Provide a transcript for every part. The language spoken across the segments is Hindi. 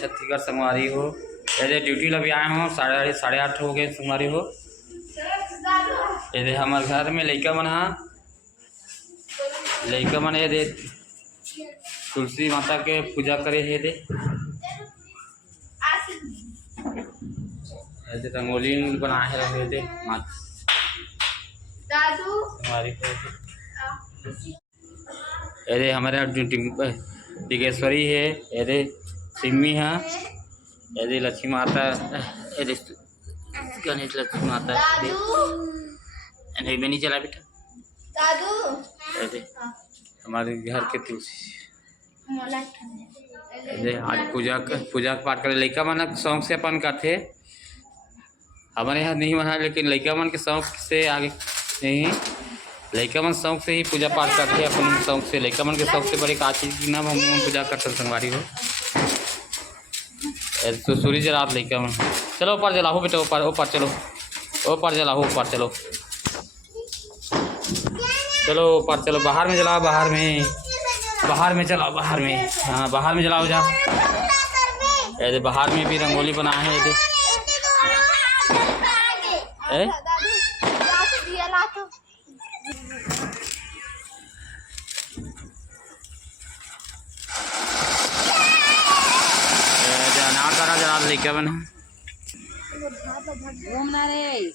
छत्तीसगढ़ संगवारी हो। ये ड्यूटी लगे आए हो, 8:30 हो गए संगवारी हो। ये हमारे घर में लड़का मन ये दे तुलसी माता के पूजा करे है दे ऐसे रंगोली बनाए रहे थे दादू हमारी। अरे हमारे टिकेश्वरी है, अरे सिम्मी है, अरे लक्ष्मी माता, अरे गणेश लक्ष्मी माता, अरे नहीं चला बेटा दादू। अरे हमारे घर के तुलसी आज पूजा पाठ करे लड़का मन शौक से अपन करते। हमारे यहाँ नहीं मना, लेकिन लड़का मन के शौक से आगे नहीं, लड़का मन शौक से ही पूजा पाठ करते। अपन शौक से लड़का मन के शौक से बड़े का चीज़ की नाम हम पूजा करते संगवारी हो। तो सूर्य जलाब लड़का मन, चलो ऊपर जलाओ बेटा, ऊपर चलो, ऊपर जलाओ, ऊपर चलो, चलो ऊपर चलो, बाहर में जलाओ, बाहर में चलाओ, बाहर में, हाँ बाहर में जलाओ जा। ऐसे बाहर में भी रंगोली बनाए हैं ऐसे। अनार तारा जला लेके बना घूमना रे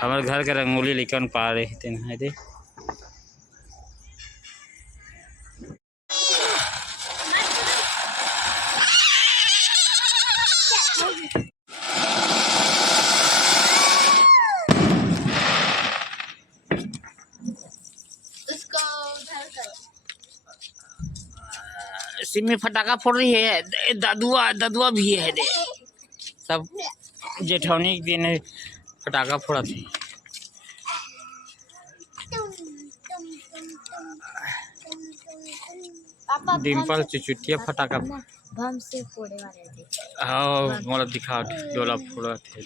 हमारे घर के रंगोली लेकर पा रहे थे ना दे। सिम में फटाका फोड़ रही है, दादुआ भी है दे, सब जेठौनी के दिन फटाका फोड़ा थे। डिम्पल चुचुटिया फटाका बम से फोड़े वाले थे। हाँ मतलब दिखा डोला फोड़ा थे,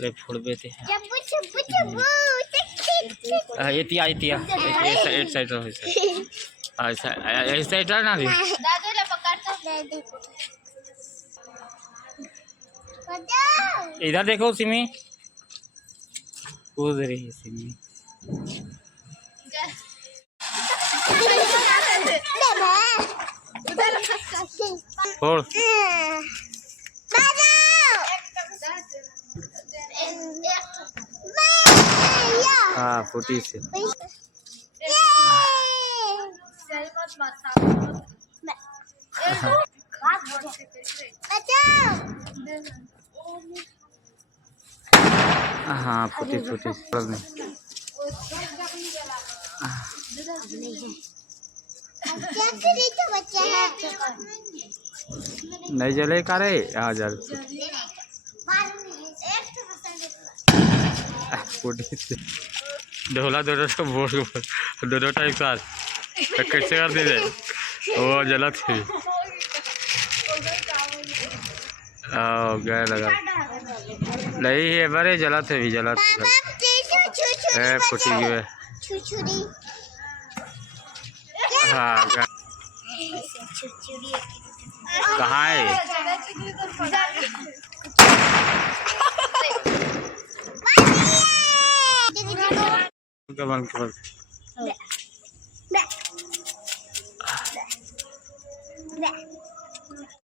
ले फोड़बे थे। एतिया एक साइड रहो, इस साइड ना दी इधर देखो, सिमी कूद रही है सिमी। फोड़ हाँ फूटी से हाँ फूटी नहीं जले का रे, हाँ जल फूटी से ढोला दो टाइप साथ कैसे कर दी जाए वो जला थी। गए लगा नहीं है बड़े जला थे भी जला थे फुटी हुए। हाँ कहाँ है